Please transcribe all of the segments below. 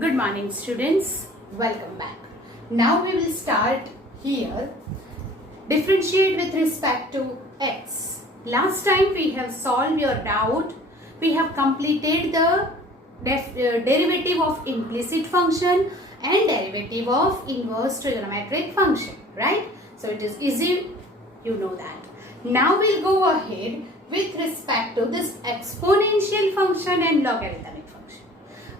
Good morning students, welcome back. Now we will start here differentiate with respect to x. Last time we have solved your doubt. We have completed the derivative of implicit function and derivative of inverse trigonometric function, right? So it is easy, you know that. Now we'll go ahead with respect to this exponential function and logarithmic function.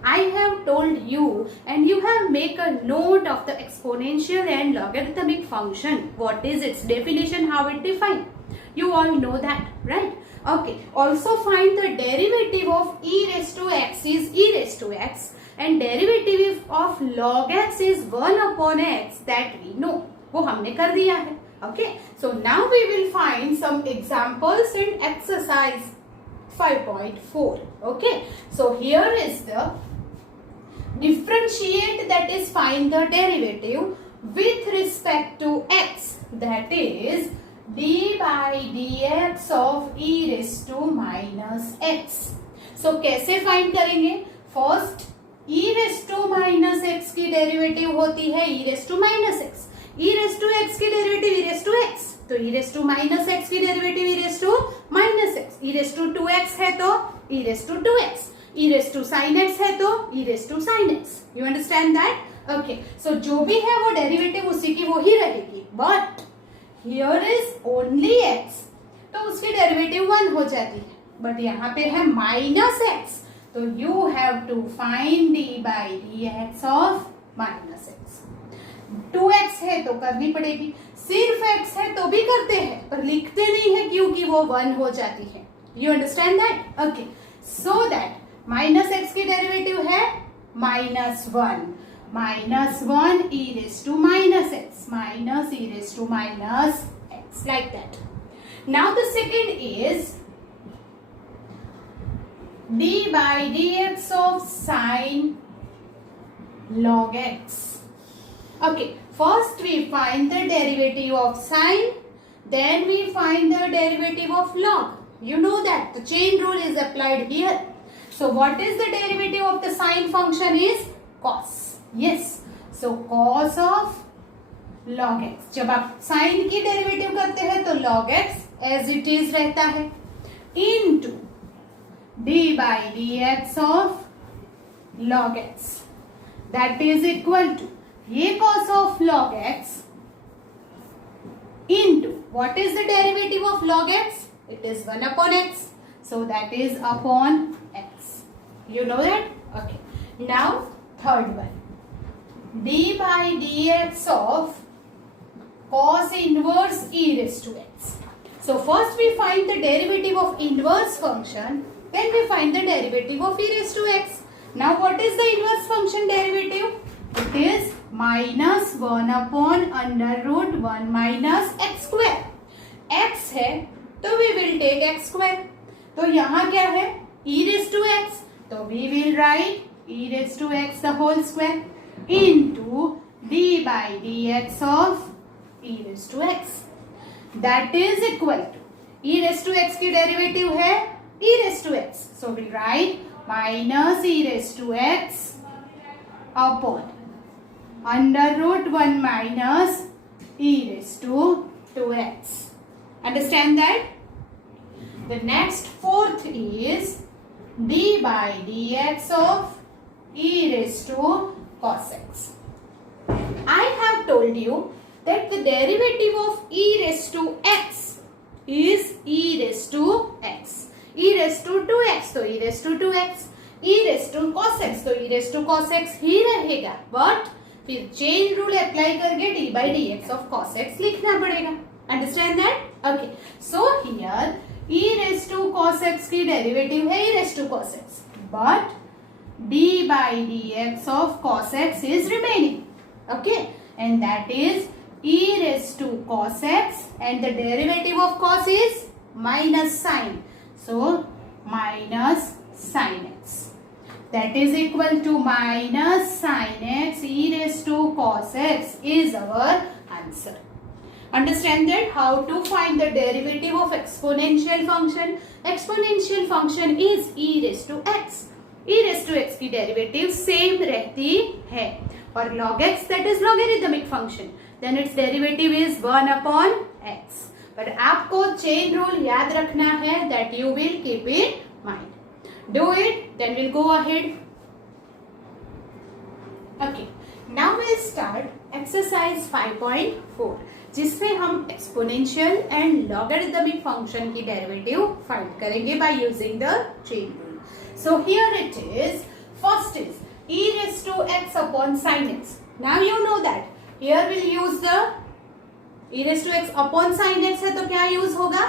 I have told you and you have make a note of the exponential and logarithmic function. What is its definition, how it defined? You all know that, right? Okay. Also find the derivative of e raised to x is e raised to x and derivative of log x is 1 upon x, that we know. वो हमने कर दिया है. Okay. So now we will find some examples in exercise 5.4. Okay. So here is the differentiate, that is find the derivative with respect to x, that is d by dx of e raised to minus x. So कैसे find करेंगे? First e raised to minus x की derivative होती है e raised to minus x. e raised to x की derivative e raised to x, तो e raised to minus x की derivative e raised to minus x. e raised to 2x है तो e raised to 2x. e raised to sin x है तो e raised to sin x. You understand that? Okay. So जो भी है वो derivative उसी की वो ही रहेगी. But here is only x, तो उसकी डेरिवेटिव 1 हो जाती है. But यहाँ पे है minus x, तो you have to find d by dx of minus x. 2x है तो करनी पड़ेगी. सिर्फ x है तो भी करते हैं, पर लिखते नहीं है क्योंकि वो 1 हो जाती है. You understand that? Okay. So that minus x की डेरिवेटिव है -1 -1 e raised to minus x minus e raised to minus x, like that. Now the second is d by dx of sin log x. Okay, first we find the derivative of sin, then we find the derivative of log. You know that the chain rule is applied here. So what is the derivative of the sine function is cos. Yes. So cos of log x. जब आप sine की derivative करते हैं तो log x as it is रहता है into d by dx of log x. That is equal to ये cos of log x into what is the derivative of log x? It is 1 upon x. So that is upon x. You know that? Okay. Now third one. d by dx of cos inverse e raised to x. So first we find the derivative of inverse function. Then we find the derivative of e raised to x. Now what is the inverse function derivative? It is minus 1 upon under root 1 minus x square. x है तो we will take x square. तो यहाँ क्या है? e raised to x. तो we will write e raised to x the whole square into d by dx of e raised to x. That is equal to e raised to x की derivative है e raised to x. So we write minus e raised to x upon under root 1 minus e raised to 2x. Understand that? The next fourth is d by dx of e raised to cos x. I have told you that the derivative of e raised to x is e raised to x. e raised to 2x तो e raised to 2x. e raised to cos x तो e raised to cos x ही रहेगा. But फिर chain rule apply करके d by dx of cos x लिखना पड़ेगा. Understand that? Okay. So here e raised to cos x की derivative है e raised to cos x, but d by dx of cos x is remaining. Okay, and that is e raised to cos x and the derivative of cos is minus sine. So minus sine x. That is equal to minus sine x e raised to cos x is our answer. Understand that how to find the derivative of exponential function. Exponential function is e raised to x. e raise to x की derivative same रहती है, और log x that is logarithmic function, then its derivative is 1/x। पर आपको chain rule याद रखना है, that you will keep in mind. Do it, then will go ahead. Okay, now will start exercise 5.4, जिसमें हम एक्सपोनेंशियल एंड लॉगरिथमिक फंक्शन की derivative find करेंगे by using the chain rule. So here it is, first is e raised to x upon sin x. Now you know that here we'll use the e raised to x upon sin x है, तो क्या use होगा?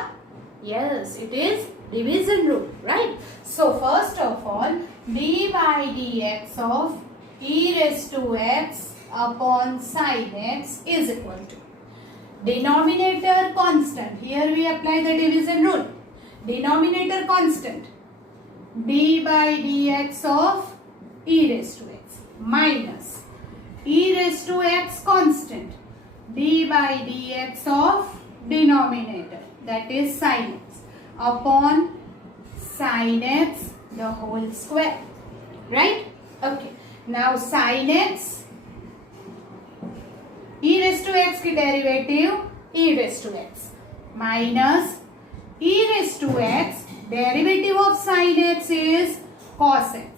Yes, it is division rule, right? So first of all, d by dx of e raised to x upon sin x is equal to denominator constant. Here we apply the division rule. Denominator constant d by dx of e raised to x minus e raised to x constant d by dx of denominator, that is sin x, upon sin x the whole square, right? Okay, now sin x, e raised to x की derivative e raised to x minus e raised to x, derivative of sin x is cos x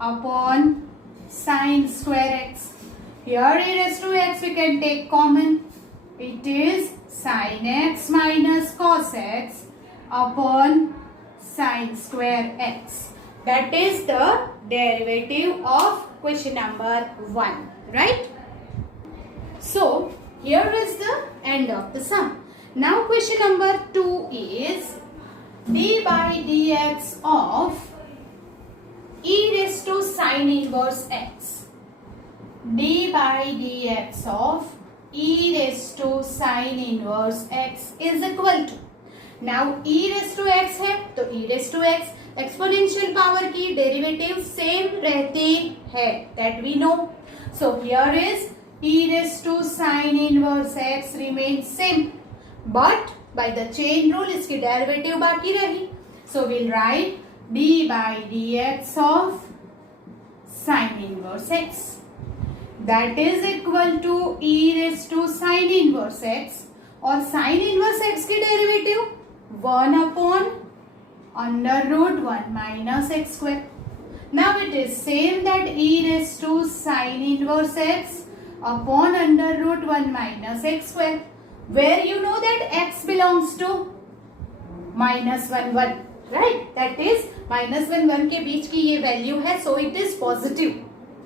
upon sin square x. Here e raised to x we can take common. It is sin x minus cos x upon sin square x. That is the derivative of question number 1, right? So here is the end of the sum. Now question number 2 is d by dx of e raised to sin inverse x. d by dx of e raised to sin inverse x is equal to, now e raised to x है तो e raised to x exponential power की derivative same रहती है, that we know. So here is e raised to sin inverse x remains same, but by the chain rule इसकी derivative बाकी रही. So we'll write d by dx of sin inverse x, that is equal to e raised to sin inverse x, और sin inverse x की derivative 1 upon under root 1 minus x square. Now it is same that e raised to sin inverse x upon under root 1 minus x square, where you know that x belongs to minus 1 1, right? That is minus 1 1 के बीच की ये value है, so it is positive,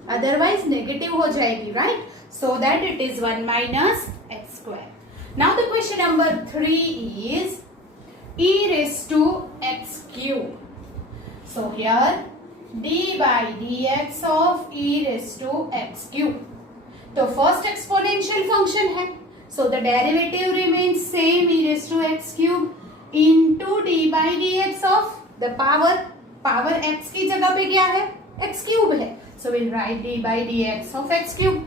otherwise negative हो जाएगी, right? So that it is 1 minus x square. Now the question number 3 is e raised to x cube. So here d by dx of e raised to x cube. तो first exponential function है, so the derivative remains same, e raised to x cube into d by dx of the power x की जगह पे क्या है? x cube है, so we'll write d by dx of x cube,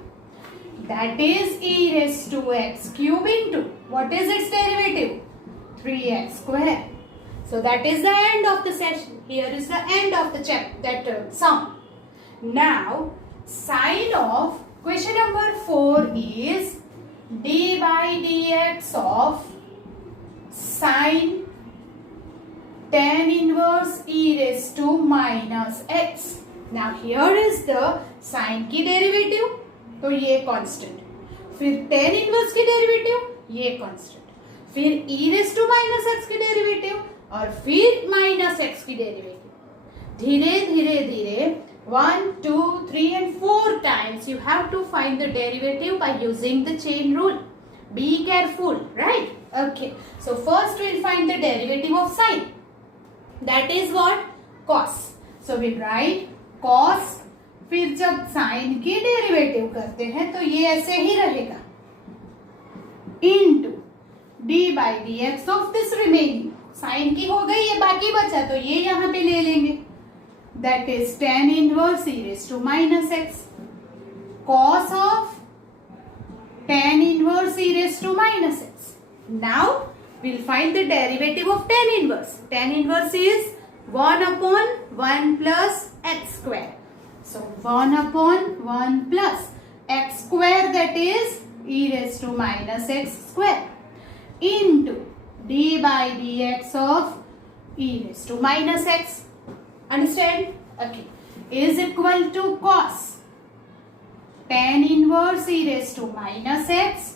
that is e raised to x cube into, what is its derivative? 3x square. So that is the end of the session. Here is the end of the sum. Now sign of question number 4 is d by dx of sin tan inverse e raised to minus x. Now here is the sin की derivative, तो ये constant, फिर tan inverse की derivative ये constant, फिर e raised to minus x की derivative, और फिर माइनस x की डेरिवेटिव. धीरे धीरे धीरे 1 2 3 and 4 times you have to find the derivative by using the chain rule. Be careful, right? Okay, so first we'll find the derivative of sin, that is what? Cos. So we'll write cos, फिर जब sign की derivative करते हैं तो ये ऐसे ही रहेगा, into d by dx of this remaining, sine की हो गई, ये बाकी बचा तो ये यहाँ पे ले लेंगे, that is tan inverse e raised to minus x, cos of tan inverse e raised to minus x. Now we'll find the derivative of tan inverse. Tan inverse is 1 upon 1 plus x square. So 1 upon 1 plus x square, that is e raised to minus x square, into d by dx of e raised to minus x. Understand? Okay. Is equal to cos tan inverse e raised to minus x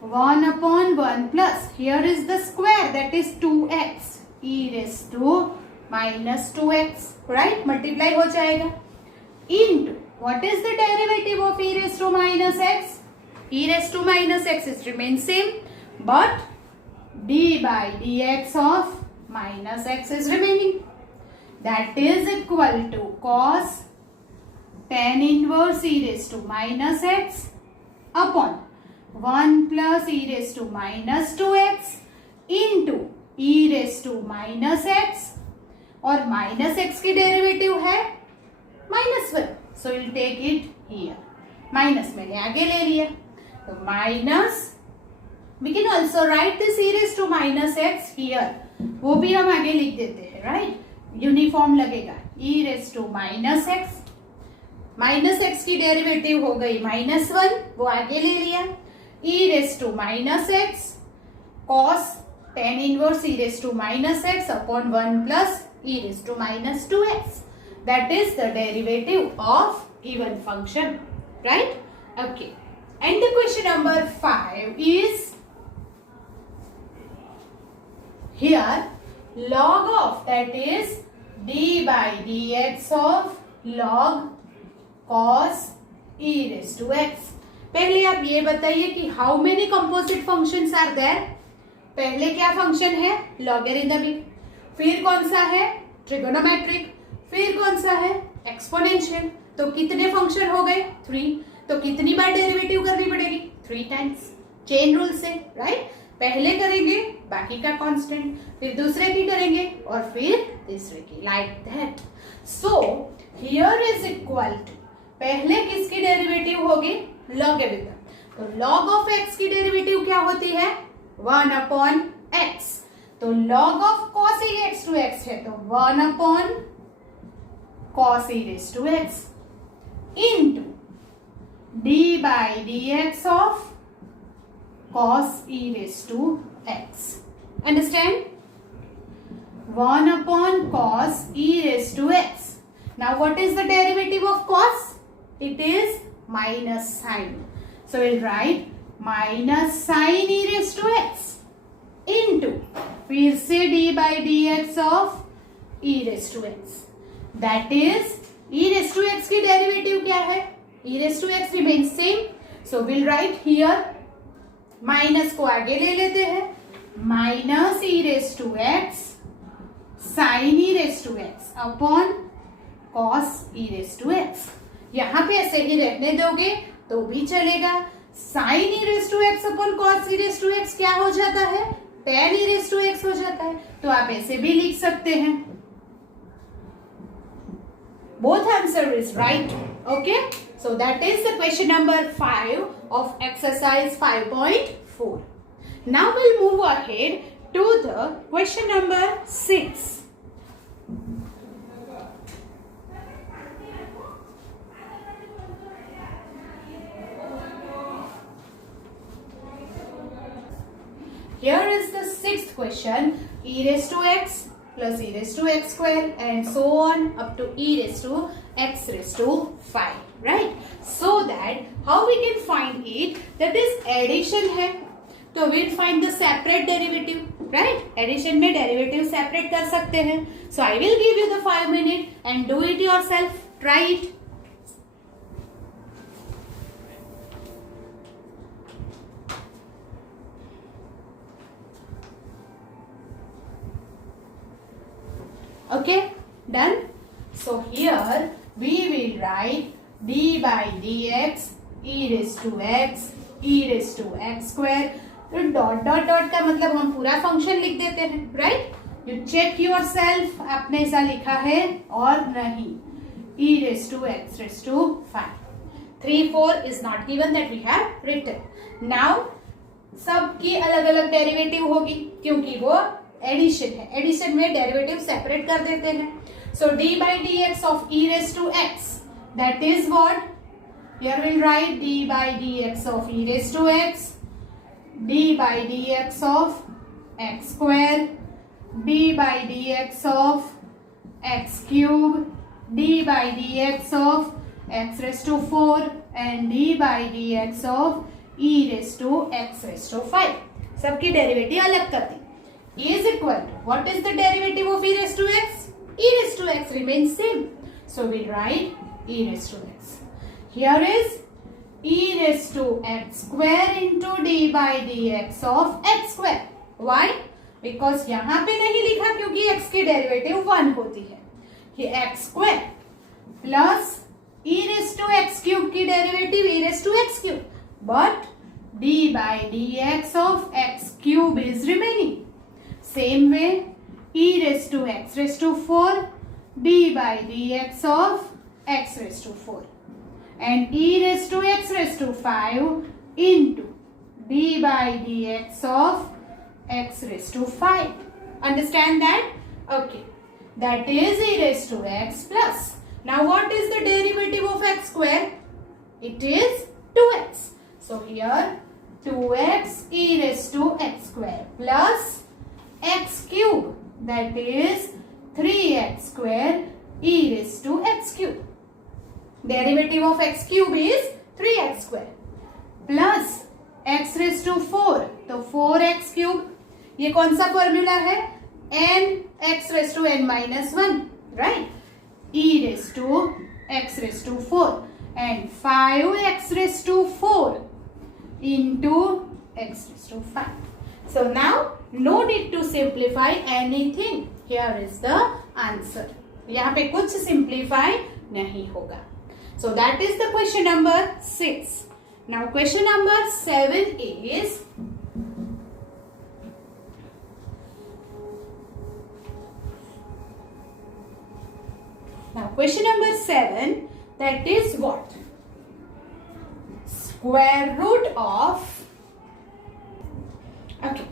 1 upon 1 plus, here is the square, that is 2x e raised to minus 2x, right? Multiply हो जाएगा into what is the derivative of e raised to minus x? E raised to minus x is remain same, but d by dx of minus x is remaining, that is equal to cos tan inverse e raised to minus x upon 1 plus e raised to minus 2x into e raised to minus x, और minus x की derivative है -1, so will take it here. Minus मैंने आगे ले लिया, तो minus we can also write this e raised to minus x here, वो भी हम आगे लिख देते हैं, राइट? यूनिफॉर्म लगेगा. e raised to minus x, माइनस एक्स की डेरिवेटिव हो गई -1, वो आगे ले लिया. e raised to minus x cos tan inverse e raised to minus x upon 1 plus e raised to minus 2x. That is the derivative of given function, right? Okay. And the question number 5 is here log of, that is d by dx of log cos e raised to x. पहले आप ये बताइए कि how many composite functions are there. पहले क्या function है? Logarithmic. फिर कौन सा है? ट्रिगोनोमेट्रिक. फिर कौन सा है? एक्सपोनेंशियल. तो कितने फंक्शन हो गए? 3. तो कितनी बार डेरिवेटिव करनी पड़ेगी? 3 टाइम्स. चेन रूल से, राइट? पहले करेंगे बाकी का कांस्टेंट, फिर दूसरे की करेंगे और फिर तीसरे की, like that. So here is equal to, पहले किसकी डेरिवेटिव होगी? लॉगरिथम. तो लॉग ऑफ एक्स की डेरिवेटिव क्या होती है? 1 अपॉन एक्स. तो log of cos e raised to x है, तो 1 upon cos e raised to x into d by dx of cos e raised to x. Understand? 1 upon cos e raised to x. Now what is the derivative of cos? It is minus sign. So we'll write minus sin e raised to x into फिर से d by dx of e raised to x. That is e raised to x की derivative क्या है? e raised to x remains same. So we'll write here, minus को आगे ले लेते हैं, minus e raised to x sin e raised to x upon cos e raised to x. यहाँ पे ऐसे ही रहने दोगे तो भी चलेगा. sin e raised to x upon cos e raised to x क्या हो जाता है? tan e raised to x हो जाता है. तो आप ऐसे भी लिख सकते हैं. Both answer is right. Okay. So that is the question number 5 of exercise 5.4. Now we'll move ahead to the question number 6. Here is the 6th question. E raised to x plus e raised to x square and so on up to e raised to x raised to 5. Right? So that how we can find it? That is addition है. तो we'll find the separate derivative. Right? Addition में derivative separate कर सकते हैं. So I will give you the 5 minutes and do it yourself. Try it. Okay, done. So here we will write d by dx e raised to x e raised to x square. तो dot dot dot का मतलब हम पूरा function लिख देते हैं, right? You check yourself, आपने ऐसा लिखा है और नहीं. e raised to x raised to 5. 3, 4 is not given that we have written. Now सबकी अलग अलग डेरिवेटिव होगी क्योंकि वो एडिशन है, एडिशन में डेरिवेटिव सेपरेट कर देते हैं. So D by D X of E raise to X, that is what, here will write D by D X of E raise to X, D by D X of X square, D by D X of X cube, D by D X of x raised to 4 and d by dx of e raised to x raised to 5. सबकी derivative अलग कर दी. is equal to, what is the derivative of e raised to x? e raised to x remains same. So we write e raised to x. Here is e raised to x square into d by dx of x square. Why? Because यहाँ पे नहीं लिखा क्योंकि x की derivative 1 होती है. ये x square plus e raised to x cube की derivative e raised to x cube, but d by dx of x cube is remaining. Same way, e raised to x raised to 4, d by dx of x raised to 4, and e raised to x raised to 5 into d by dx of x raised to 5. Understand that? Okay. That is e raised to x plus. Now what is the derivative of x square? It is 2x. So here 2x e raised to x square plus x cube, that is 3x square e raised to x cube. Derivative of x cube is 3x square plus x raised to 4. तो 4x cube, ये कौन सा formula है? n x raised to n minus 1, right? e raised to x raised to 4 and 5x raised to 4 into x raised to 5. So now no need to simplify anything. Here is the answer. यहाँ पे कुछ simplify नहीं होगा. So that is the question number 6. Now question number 7 is, now question number 7, that is what? Square root of, okay,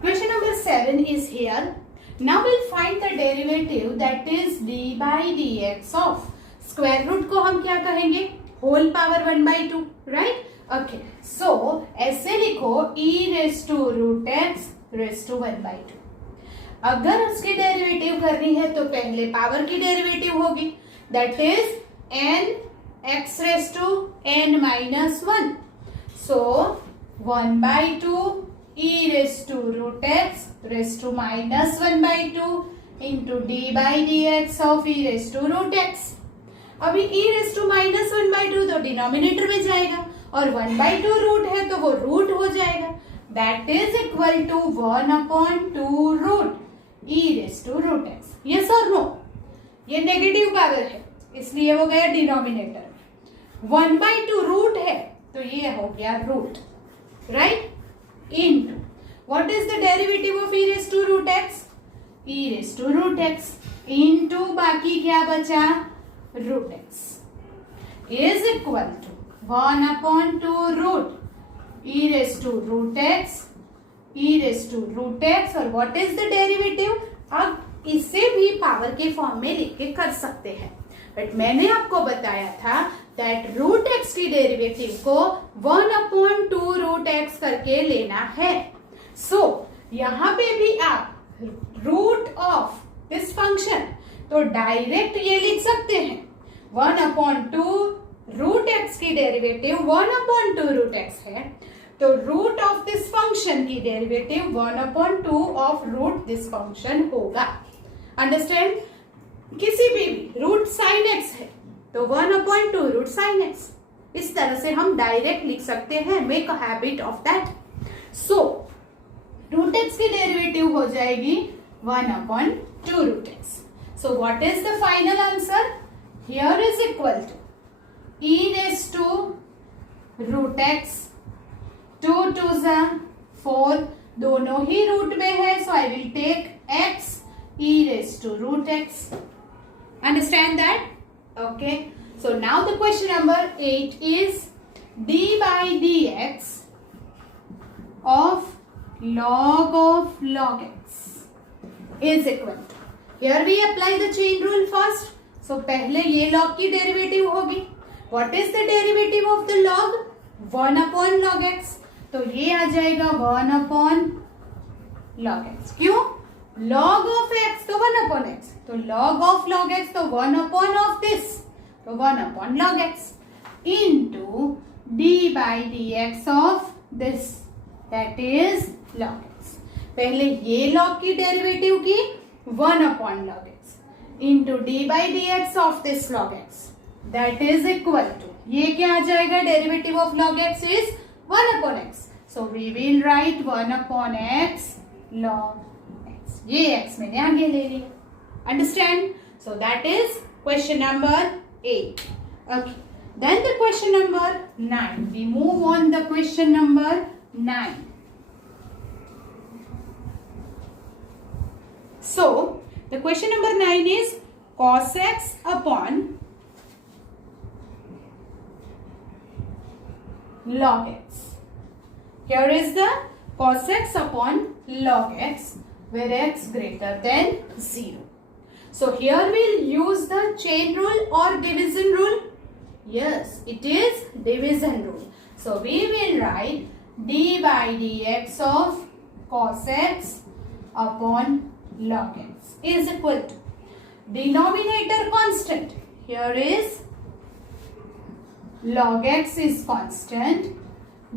question number 7 is here. Now we'll find the derivative, that is d by dx of, square root को हम क्या कहेंगे? whole power 1 by 2, right? Okay, so ऐसे लिखो e raised to root x raised to 1 by 2. अगर उसकी derivative करनी है तो पहले पावर की डेरिवेटिव होगी, that is n x raised to n minus 1. So 1 by 2 e raised to root x raised to minus 1 by 2 into d by dx of e raised to root x. अभी e raised to minus 1 by 2 तो denominator में जाएगा और 1 by 2 root है तो वो root हो जाएगा. That is equal to 1/2 root e raised to root x. yes or no? ये नेगेटिव पावर है इसलिए वो गया डिनोमिनेटर. 1 by 2 रूट है तो ये हो गया root, right? Into what is the derivative of e raised to root x? e raised to root x into बाकी क्या बचा? root x is equal to 1/2 root e raised to root x, e raised to root x, और what is the derivative? अब इसे भी power के form में लेके कर सकते हैं, बट मैंने आपको बताया था दैट रूट एक्स की डेरिवेटिव को 1/2 रूट एक्स करके लेना है. सो यहाँ पे भी आप रूट ऑफ दिस फंक्शन तो डायरेक्ट ये लिख सकते हैं 1/2 रूट एक्स की डेरिवेटिव 1/2 रूट एक्स है तो रूट ऑफ दिस फंक्शन की derivative 1/2 of root this function होगा. अंडरस्टैंड? किसी भी रूट साइन एक्स है तो 1/2 रूट साइन एक्स. इस तरह से हम डायरेक्ट लिख सकते हैं. Make a habit of that. So root x की डेरिवेटिव हो जाएगी 1/2 root x. So what is the final answer? Here is equal to e raised to root x, 2 2s 4, दोनों ही रूट में है so I will take x e raised to root x. Understand that? Okay. So now the question number 8 is d by dx of log x. is equal to. Here we apply the chain rule first. So पहले ये log की derivative होगी. What is the derivative of the log? 1 upon log x. तो ये आ जाएगा 1 upon log x. क्यों? log of x तो 1 upon x. तो log of log x तो 1 upon of this. तो 1 upon log x into d by dx of this, that is log x. पहले ये log की डेरिवेटिव की 1 upon log x into d by dx of this log x, that is equal to, ये क्या आ जाएगा? Derivative of log x is 1 upon x. So we will write 1 upon x log x. ये x मैंने आगे ले लिया. Understand? So that is question number 8. Okay. Then the question number 9. We move on the question number 9. So the question number 9 is cos x upon log x. Here is the cos x upon log x where x greater than 0. So here we'll use the chain rule or division rule. Yes, it is division rule. So we will write d by dx of cos x upon log x is equal to denominator constant. Here is log x is constant,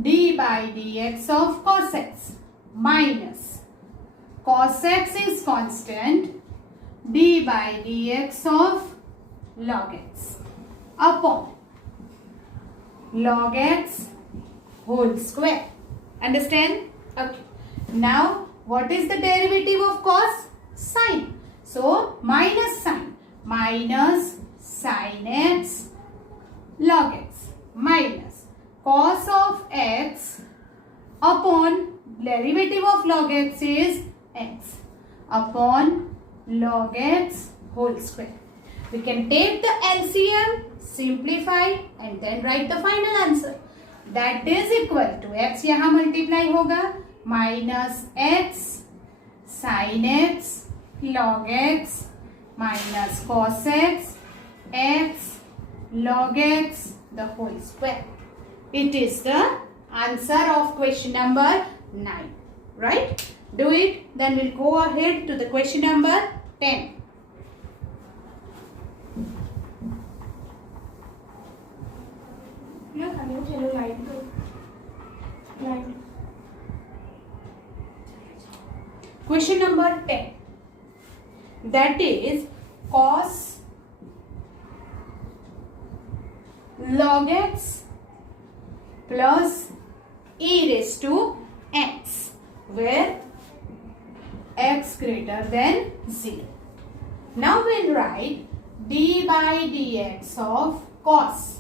d by dx of cos x minus cos x is constant, d by dx of log x upon log x whole square. Understand? Okay. Now what is the derivative of cos? Sin. So minus sin x log x minus cos of x upon derivative of log x is x upon log x whole square. We can take the LCM, simplify and then write the final answer. That is equal to x यहाँ multiply होगा minus x sin x log x minus cos x log x the whole square. It is the answer of question number 9. Right? Do it. Then we'll go ahead to the question number 10. Question number 10. That is cos log x plus e raised to x where x greater than 0. Now we'll write d by dx of cos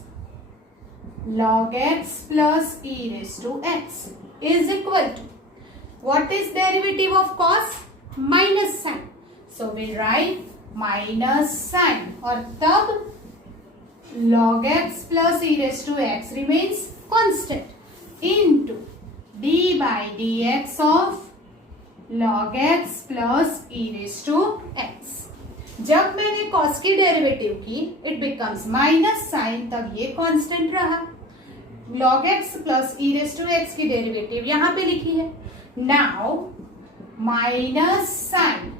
log x plus e raised to x is equal to, what is derivative of cos? Minus sin. So we'll write minus sin or tab log x plus e raised to x remains constant into d by dx of log x plus e raised to x. जब मैंने cos की derivative की it becomes minus sin, तब ये constant रहा. log x plus e raised to x की derivative यहाँ पे लिखी है. Now minus sin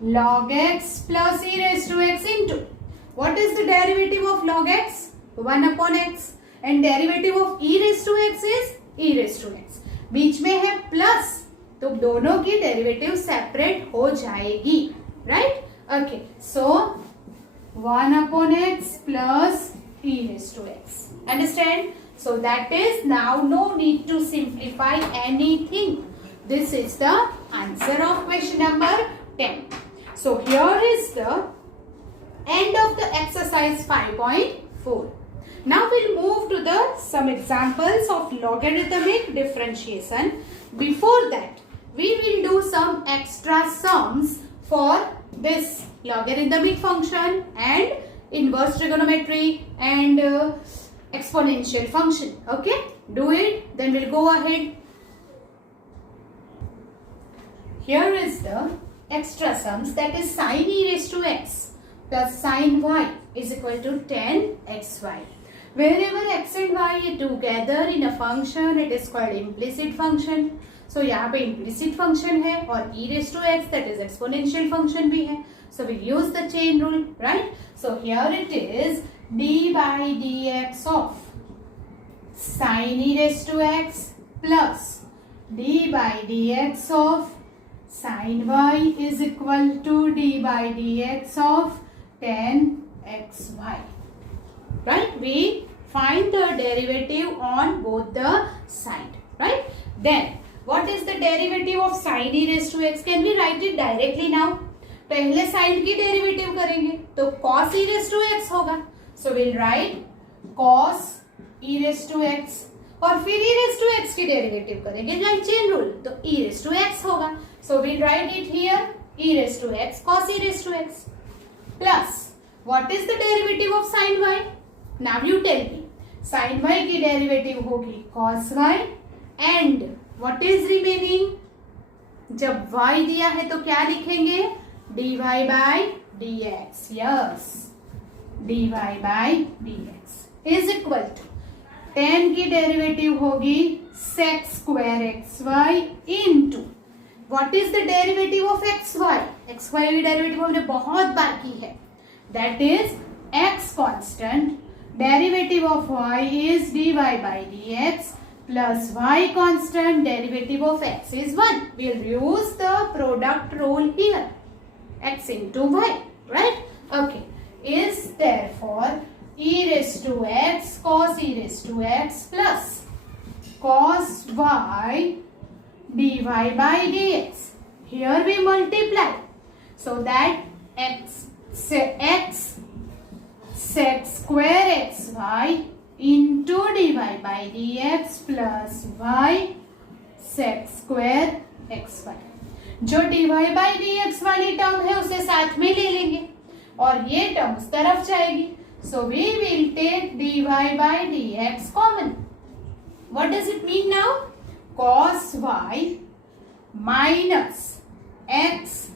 log x plus e raised to x into, what is the derivative of log x? 1 upon x and derivative of e raised to x is e raised to x. बीच में है plus तो दोनों की derivative separate हो जाएगी. Right? Okay. So 1 upon x plus e raised to x. Understand? So that is now no need to simplify anything. This is the answer of question number 10. So here is the end of the exercise 5.4. Now we'll move to the some examples of logarithmic differentiation. Before that, we will do some extra sums for this logarithmic function and inverse trigonometry and exponential function. Okay, do it, then we'll go ahead. Here is the extra sums, that is sin e raised to x plus sin y is equal to 10xy. Wherever x and y are together in a function, it is called implicit function. So यहाँ पे implicit function है और e raised to x, that is exponential function भी है. So we use the chain rule, right? So here it is d by dx of sin e raised to x plus d by dx of sin y is equal to d by dx of 10xy. Right? We find the derivative on both the side. Right? Then, what is the derivative of sin e raised to x? Can we write it directly now? पहले side की derivative करेंगे तो cos e raised to x होगा. So we'll write cos e raised to x और फिर e raised to x की derivative करेंगे like chain rule तो e raised to x होगा. So we'll write it here e raised to x cos e raised to x plus what is the derivative of sin y? Now you tell me. sin y की derivative होगी cos y and what is remaining? जब y दिया है तो क्या लिखेंगे? dy by dx. Yes, dy by dx is equal to 10 की derivative होगी sec square xy into what is the derivative of xy? xy की डेरिवेटिव हमने बहुत बार की है. That is x constant. Derivative of y is dy by dx plus y constant. Derivative of x is 1. We'll use the product rule here. X into y, right? Okay. Is therefore e raised to x cos e raised to x plus cos y dy by dx. Here we multiply so that x sec square xy into dy by dx plus y sec square xy. जो dy by dx वाली term है उसे साथ में ले लेंगे और ये टर्म उस तरफ जाएगी. So we will take dy by dx common. What does it mean now? Cos y minus x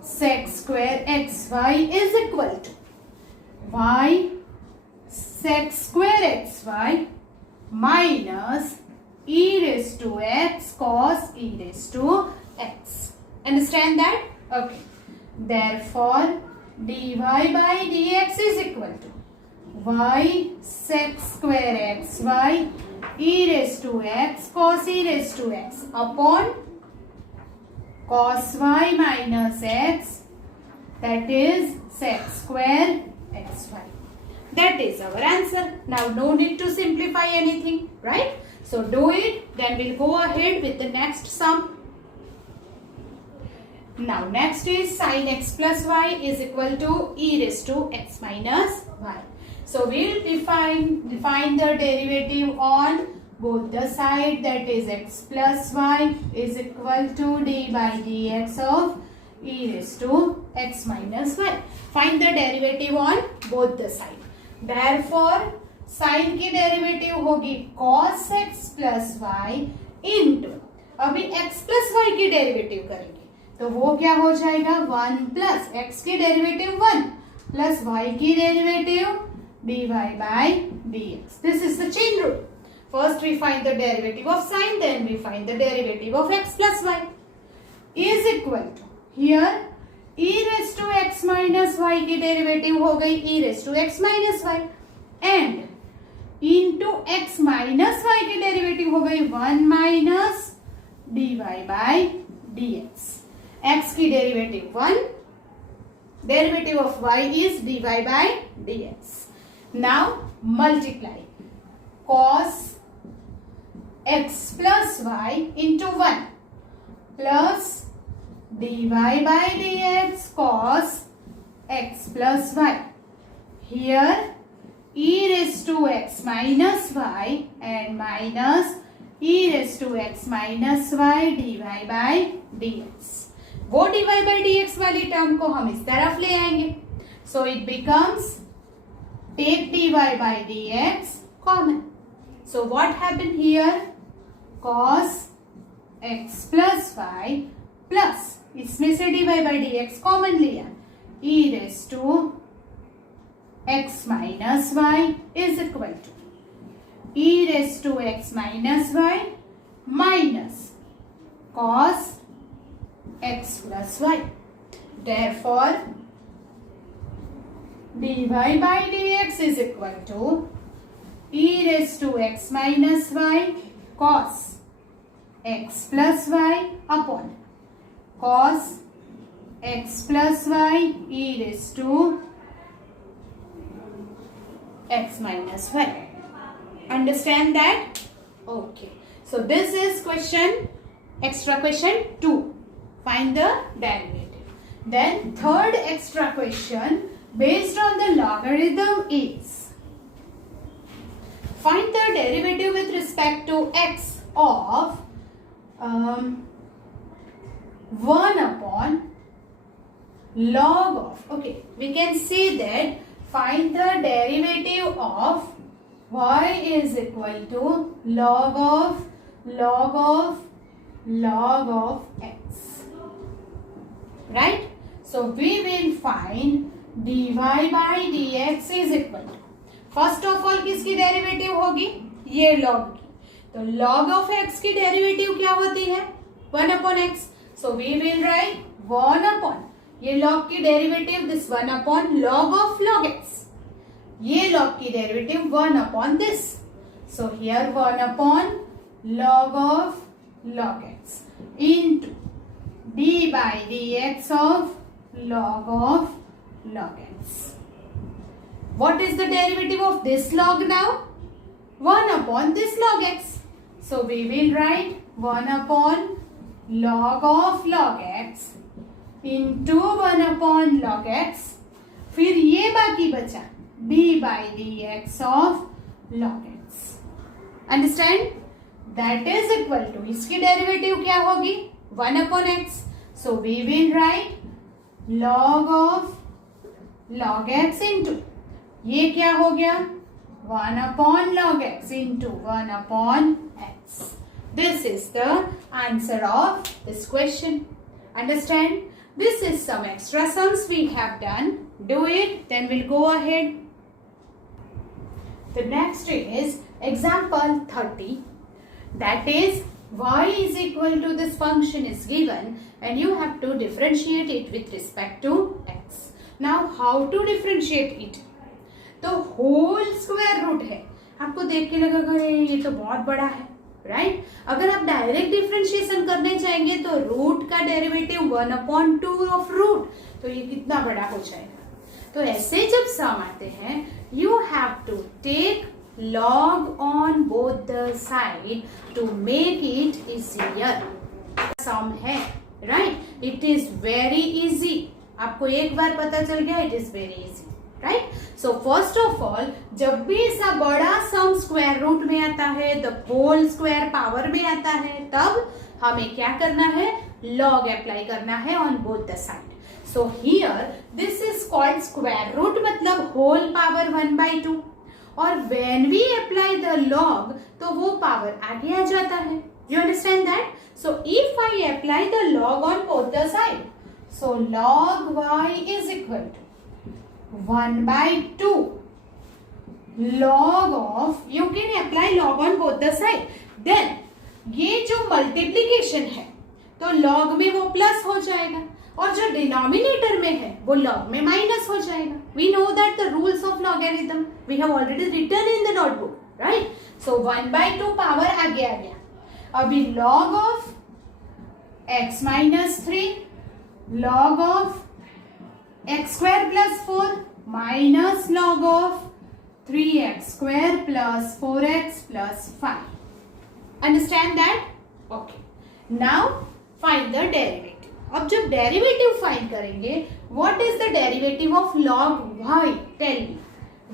sec square xy is equal to y sec square xy minus e raised to x cos e raised to x. Understand that? Okay. Therefore, dy by dx is equal to y sec square xy e raised to x cos e raised to x upon cos y minus x, that is sec square xy. That is our answer. Now no need to simplify anything, right? So do it, then we'll go ahead with the next sum. Now next is sin x plus y is equal to e raised to x minus y. So we'll define the derivative on both the side, that is x plus y is equal to d by dx of e raised to x minus y. Find the derivative on both the side. Therefore sin की derivative होगी cos x plus y into अभी x plus y की derivative करेंगे तो वो क्या हो जाएगा 1 plus x की डेरिवेटिव 1 plus y की derivative dy by dx. This is the chain rule. First we find the derivative of sin, then we find the derivative of x plus y is equal to here e raised to x minus y की derivative हो गई e raised to x minus y and into x minus y की derivative हो गई 1 minus dy by dx. x की derivative 1, derivative of y is dy by dx. Now multiply cos x plus y into 1 plus dy by dx cos x plus y. Here e raised to x minus y and minus e raised to x minus y dy by dx. वो dy by dx वाली term को हम इस तरफ ले आएंगे. So it becomes take dy by dx common. So what happened here? Cos x plus y plus इसमें से dy by D x common लिया, e raise to x minus y is equal to e raise to x minus y minus cos x plus y. Therefore, dy by dx is equal to e raised to x minus y cos x plus y upon cos x plus y e raised to x minus y. Understand that? Okay. So this is extra question 2. Find the derivative. Then third extra question based on the logarithm is find the derivative with respect to x of 1 upon log of, okay, we can say that find the derivative of y is equal to log of x, right? So we will find dy by dx is equal to, first of all किसकी derivative होगी, ये log की, तो log of x की derivative क्या होती है 1 upon x. So we will write 1 upon, ये log की derivative this 1 upon log of log x, ये log की derivative 1 upon this. So here 1 upon log of log x into d by dx of log x. What is the derivative of this log now? 1 upon this log x. So we will write 1 upon log of log x into 1 upon log x. फिर ये बाकी बचा d by dx of log x. Understand? That is equal to, इसकी derivative क्या होगी 1 upon x. So we will write log of log x into, ये क्या हो गया 1 upon log x into 1 upon x. This is the answer of this question. Understand? This is some extra sums we have done. Do it, then we'll go ahead. The next is example 30. That is, y is equal to this function is given and you have to differentiate it with respect to x. Now how to differentiate it? तो whole square root है, आपको देख के लगेगा ये तो बहुत बड़ा है, राइट? अगर आप डायरेक्ट डिफरेंशिएशन करने चाहेंगे तो रूट का डेरिवेटिव 1 upon 2 ऑफ रूट, तो ये कितना बड़ा हो जाएगा. तो ऐसे जब सम आते हैं you have to take log on both the side to make it easier. Sum है, right? It is very easy. आपको एक बार पता चल गया, it is very easy, right? So first of all, जब भी ऐसा बड़ा सम स्क्वायर रूट में आता है, द होल स्क्वायर पावर में आता है, तब हमें क्या करना है, log अप्लाई करना है on both the side. So here this is called square root, मतलब whole power 1 by 2. और when we apply the log, तो वो पावर आगे आ जाता है. You understand that? So if I apply the log on both the side, so log y is equal to 1 by 2 log of, you can apply log on both the side. Then ये जो multiplication है तो log में वो plus हो जाएगा और जो डिनोमिनेटर में है वो log में माइनस हो जाएगा. We know that the rules of logarithm we have already written in the notebook, right? So 1 by 2 power आगे आ गया. अभी log of x minus 3 log of x square plus 4 minus log of 3x square plus 4x plus 5. Understand that? Okay. Now find the derivative. अब जब derivative find करेंगे, what is the derivative of log y? Tell me.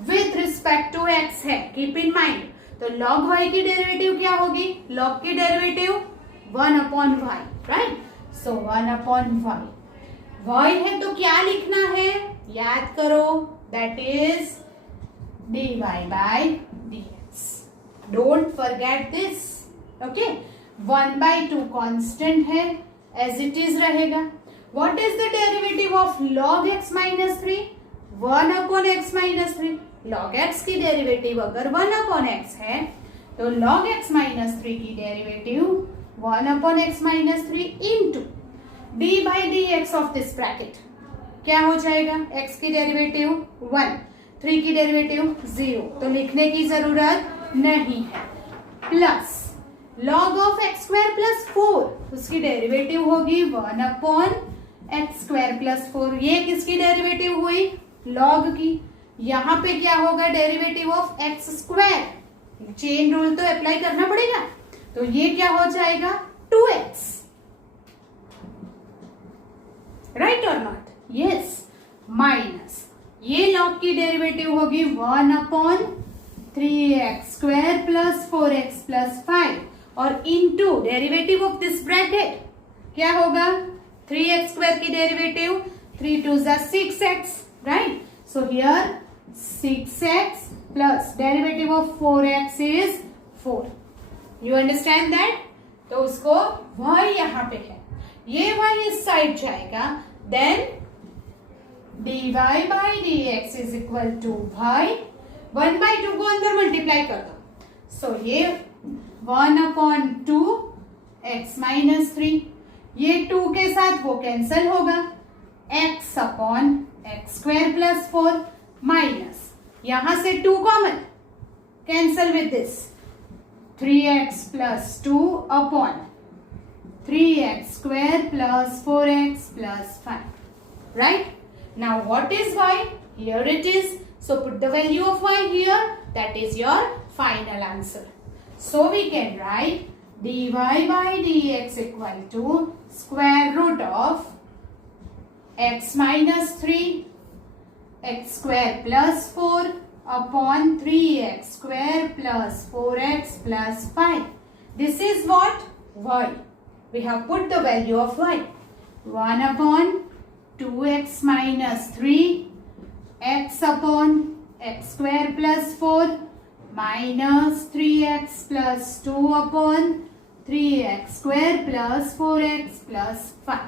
With respect to x है, keep in mind. तो log y की derivative क्या होगी, log की derivative 1 upon y, right? So 1 upon y. y है तो क्या लिखना है, याद करो, that is dy by dx. Don't forget this. Okay, 1 by 2 constant है, एज इट इज रहेगा. What is the derivative of log x minus 3? 1 upon x minus 3. log x की डेरिवेटिव अगर 1 अपॉन x है तो log x माइनस 3 की derivative 1 upon x minus 3 into d by D X of this bracket क्या हो जाएगा? x की derivative 1, 3 की डेरिवेटिव 0, तो लिखने की जरूरत नहीं है. Plus log of X square plus 4, उसकी डेरिवेटिव होगी 1 अपॉन एक्स स्क्वायर प्लस 4. ये किसकी डेरिवेटिव हुई? log की. यहाँ पे क्या होगा? Derivative of X square. Chain rule तो अप्लाई करना पड़ेगा, तो ये क्या हो जाएगा? 2x. राइट और नॉट? यस. माइनस ये log की डेरिवेटिव होगी 1 upon 3x square plus 4x plus 5 और into derivative of this bracket क्या होगा? 3x स्क्वायर की derivative 3 2 6x, right? So here 6x plus derivative of 4x is 4. You understand that? तो उसको y यहां पे है, ये y इस साइड जाएगा, then dy by dx is equal to y. 1/2 को अंदर मल्टीप्लाई कर दो, सो ये 1 अपॉन 2 x माइनस 3. ये 2 के साथ वो कैंसल होगा, x upon x square plus 4 minus यहां से 2 common, cancel with this 3x plus 2 upon 3x square plus 4x plus 5. Right? Now what is y? Here it is. So put the value of y here. That is your final answer. So we can write dy by dx equal to square root of x minus 3 x square plus 4 upon 3x square plus 4x plus 5. This is what? Y. We have put the value of y. 1 upon 2x minus 3 x upon x square plus 4 minus 3x plus 2 upon 3x square plus 4x plus 5.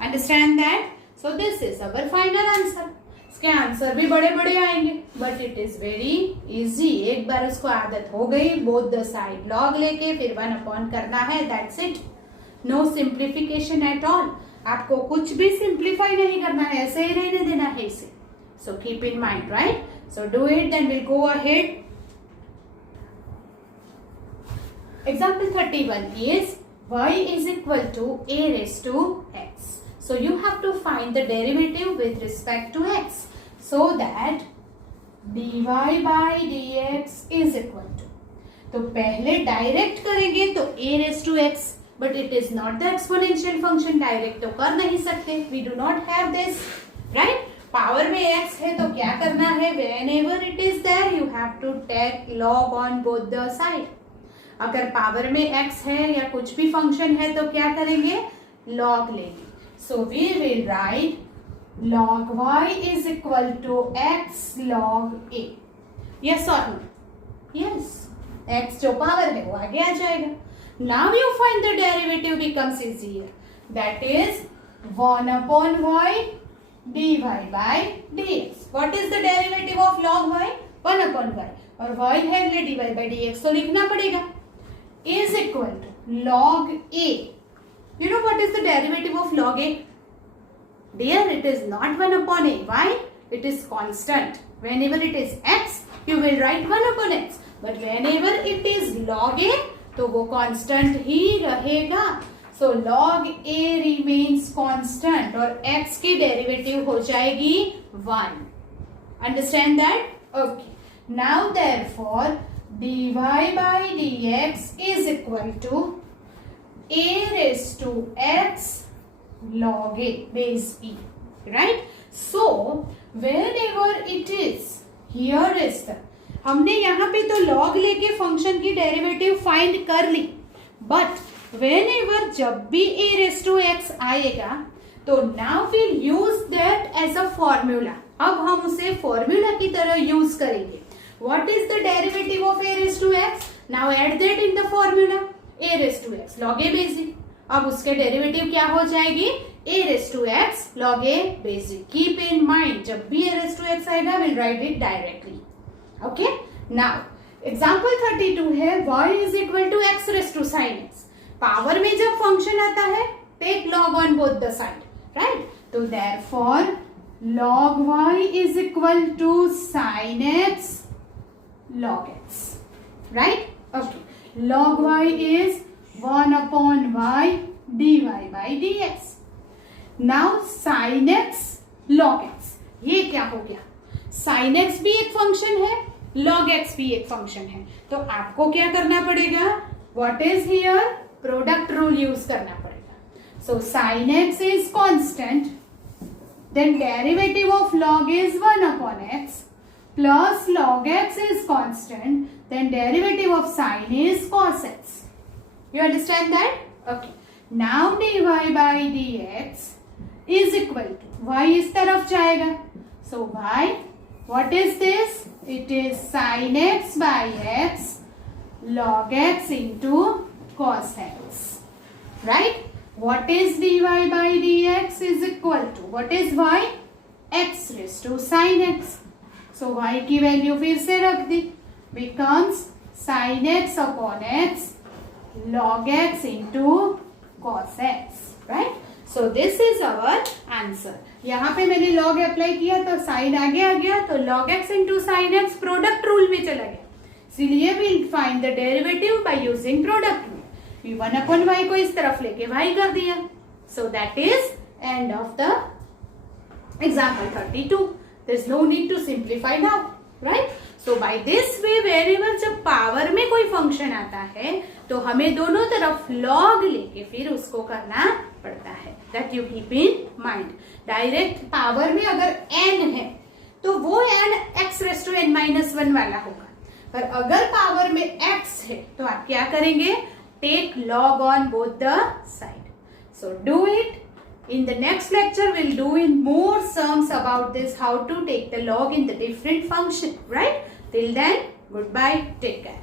Understand that? So this is our final answer. इसके answer भी बड़े बड़े आएंगे, but it is very easy. एक बार उसको आदत हो गई, बोथ द साइड लॉग लेके फिर 1 अपॉन करना है, that's it. No simplification at all. आपको कुछ भी सिंप्लीफाई नहीं करना है, ऐसे ही रहने देना है इसे. So keep in mind, right? So do it, then will go ahead. Example 31 is y is equal to a raised to x. So you have to find the derivative with respect to x, so that dy by dx is equal to. तो पहले direct करेंगे तो a raised to x, but it is not the exponential function. Direct तो कर नहीं सकते, we do not have this, right? Power में x है तो क्या करना है? whenever it is there you have to take log on both the side. अगर पावर में x है या कुछ भी फंक्शन है तो क्या करेंगे? log लेंगे. So we will write log y is equal to x log a. Yes or no? Yes. x जो पावर है वो आगे आ जाएगा. Now you find the derivative becomes easier. That is 1 upon y dy by dx. What is the derivative of log y? 1 upon y. और y है dy by dx, तो लिखना पड़ेगा is equal to log a. You know what is the derivative of log a? Dear, it is not 1 upon a. Why? It is constant. Whenever it is x, you will write 1 upon x. But whenever it is log a, तो वो constant ही रहेगा. So log a remains constant और x की derivative हो जाएगी 1. Understand that? Okay. Now therefore dy by dx is equal to a raised to x log a base e, right? So whenever it is, here is the, हमने यहाँ पे तो log लेके function की derivative find कर ली, but whenever जब भी a raised to x आएगा तो now we'll use that as a formula. अब हम उसे फॉर्मूला की तरह यूज करेंगे. What is the derivative of a raised to x? Now add that in the formula. A raised to x log a base e. अब उसके derivative क्या हो जाएगी, a raised to x log a base b. Keep in mind, जब भी a raised to x आएगा we'll write it directly. Okay? Now example 32 है y is equal to x raised to sin x. Power में जब function आता है take log on both the side, right? तो therefore log y is equal to sin x log x, right? Okay. Log y is 1 upon y dy by dx. Now sin x log x, ये क्या हो गया, sin x भी एक function है, log x भी एक फंक्शन है, तो आपको क्या करना पड़ेगा, what is here, product rule use करना पड़ेगा. So sin x is constant, then derivative of log is 1 upon x plus log x is constant, then derivative of sin is cos x. You understand that? Okay. Now dy by dx is equal to, y इस तरफ जाएगा, so y, what is this? It is sin x by x log x into cos x, right? What is dy by dx is equal to, what is y? x raised to sin x. So y की value फिर से रख दी, becomes sin x upon x log x into cos x, right? So this is our answer. यहाँ पे मैंने log apply किया तो sin आगे आ गया, तो log x into sin x product rule में चला गया, इसलिए we'll find the derivative by using product rule. 1 upon y को इस तरफ लेके y कर दिया. So that is end of the example 32. There's no need to simplify now, right? So by this way variable जब पावर में कोई function आता है तो हमें दोनों तरफ log लेके फिर उसको करना पड़ता है. That you keep in mind. Direct power में अगर n है तो वो n x raised to n minus 1 वाला होगा, पर अगर पावर में x है तो आप क्या करेंगे, take log on both the side. So do it. In the next lecture we'll do in more sums about this, how to take the log in the different function, right? Till then, goodbye, take care.